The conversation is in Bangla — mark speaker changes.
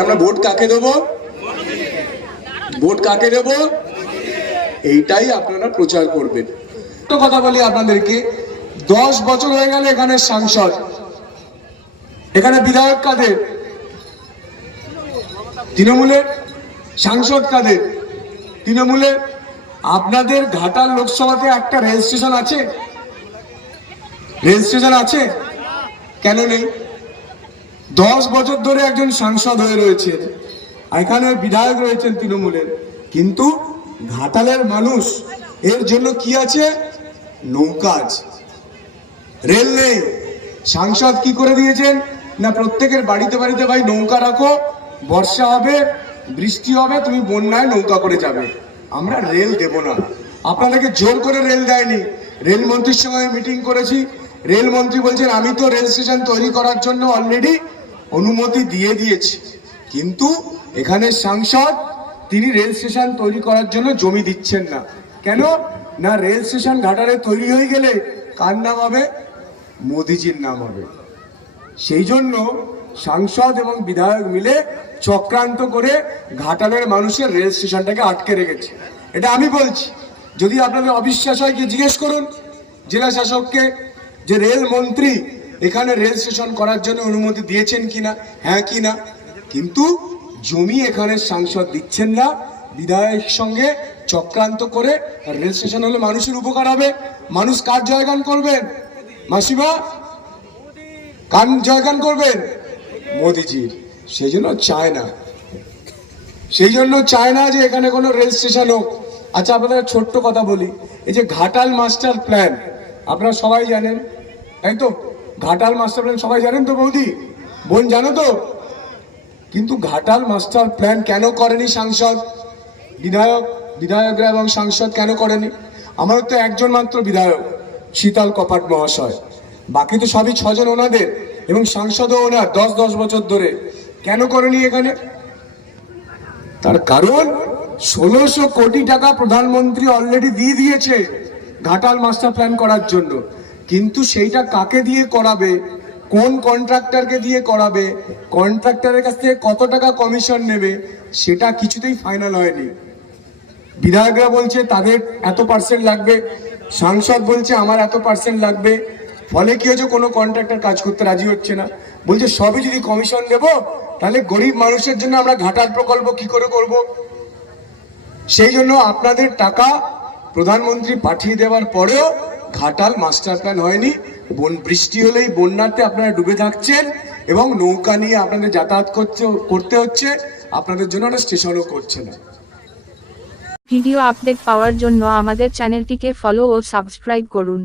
Speaker 1: আমরা ভোট কাকে দেবো? ভোট কাকে দেবো? এইটাই আপনারা প্রচার করবেন। তো কথা বলি আপনাদেরকে, দশ বছর হয়ে গেল এখানে সাংসদ। এখানে বিধায়ক কাদের? তৃণমূলের সাংসদ কাদের? তৃণমূলের আপনাদের ঘাটাল লোকসভাতে একটা রেল স্টেশন আছে? রেল স্টেশন আছে? কেন নেই? দশ বছর ধরে একজন সাংসদ হয়ে রয়েছেন। এখানে বিধায়ক রয়েছেন তৃণমূলের। কিন্তু ঘাটালের মানুষ, এর জন্য কি আছে? নৌকা আছে। রেল নেই। সাংসদ কি করে দিয়েছেন? না প্রত্যেকের বাড়িতে বাড়িতে ভাই নৌকা রাখো, বর্ষা হবে, বৃষ্টি হবে, তুমি বন্যায় নৌকা করে যাবে। আমরা রেল দেব না। আপনাদেরকে জোর করে রেল দেয়নি। রেল মন্ত্রীর সঙ্গে মিটিং করেছি। রেল মন্ত্রী বলছেন, আমি তো রেল স্টেশন তৈরি করার জন্য অলরেডি অনুমতি দিয়ে দিয়েছে। কিন্তু এখানে সাংসদ, তিনি রেল স্টেশন তৈরি করার জন্য জমি দিচ্ছেন না। কেন? না, রেল স্টেশন ঘাটারে তৈরি হয়ে গেলে কার নাম হবে? মোদিজির নাম হবে। সেই জন্য সাংসদ এবং বিধায়ক মিলে চক্রান্ত করে ঘাটালের মানুষের রেল স্টেশনটাকে আটকে রেখেছে। এটা আমি বলছি। যদি আপনাদের অবিশ্বাস হয়, গিয়ে জিজ্ঞেস করুন। জেলা শাসককে যে রেল মন্ত্রী এখানে রেল স্টেশন করার জন্য অনুমতি দিয়েছেন কিনা? হ্যাঁ কিনা? কিন্তু জমি এখানে সাংসদ দিচ্ছেন না। বিধায়কের সঙ্গে চক্রান্ত করে রেল স্টেশন হলে মানুষের উপকার হবে। মানুষ কার জয়গান করবেন? মাসিমা কান জয়গান করবেন? মোদিজির। সেই জন্য চায় না। সেই জন্য চায় না যে এখানে কোনো রেল স্টেশন হোক। আচ্ছা আপনাদের ছোট্ট কথা বলি। এই যে ঘাটাল মাস্টার প্ল্যান আপনারা সবাই জানেন, তাই তো? ঘাটাল মাস্টার প্ল্যান সবাই জানেন তো বৌদি? বোন জানো তো? কিন্তু ঘাটাল মাস্টার প্ল্যান কেন করেনি সাংসদ? বিধায়ক, বিধায়করা এবং সাংসদ কেন করেনি? আমার তো একজন মাত্র বিধায়ক, শীতল কপাট মহাশয়। বাকি তো সবই ছজন ওনাদের এবং সাংসদও ওনার দশ দশ বছর ধরে। কেন করেনি এখানে? তার কারণ ষোলোশো কোটি টাকা প্রধানমন্ত্রী অলরেডি দিয়ে দিয়েছে ঘাটাল মাস্টার প্ল্যান করার জন্য। কিন্তু সেইটা কাকে দিয়ে করাবে? কোন কন্ট্রাক্টরকে দিয়ে করাবে? কন্ট্রাক্টরের কাছ থেকে কত টাকা কমিশন নেবে? সেটা কিছুতেই ফাইনাল হয়নি। বিধায়করা বলছে, তাদের এত পার্সেন্ট লাগবে। সাংসদ বলছে, আমার এত পার্সেন্ট লাগবে। ফলে কি হয়েছে? কোনো কন্ট্রাক্টর কাজ করতে রাজি হচ্ছে না। বলছে, সবই যদি কমিশন দেব তাহলে গরিব মানুষের জন্য আমরা ঘাটার প্রকল্প কি করে করব? সেই জন্য আপনাদের টাকা প্রধানমন্ত্রী পাঠিয়ে দেওয়ার পরেও ঘাটাল মাস্টার প্ল্যান হয়নি। বন বৃষ্টি হলেই বন্যাতে আপনারা ডুবে থাকছেন এবং নৌকা নিয়ে আপনাদের যাতায়াত করতে করতে হচ্ছে। আপনাদের জন্য একটা স্টেশনও করছে না।
Speaker 2: ভিডিও আপডেট পাওয়ার জন্য আমাদের চ্যানেলটিকে ফলো ও সাবস্ক্রাইব করুন।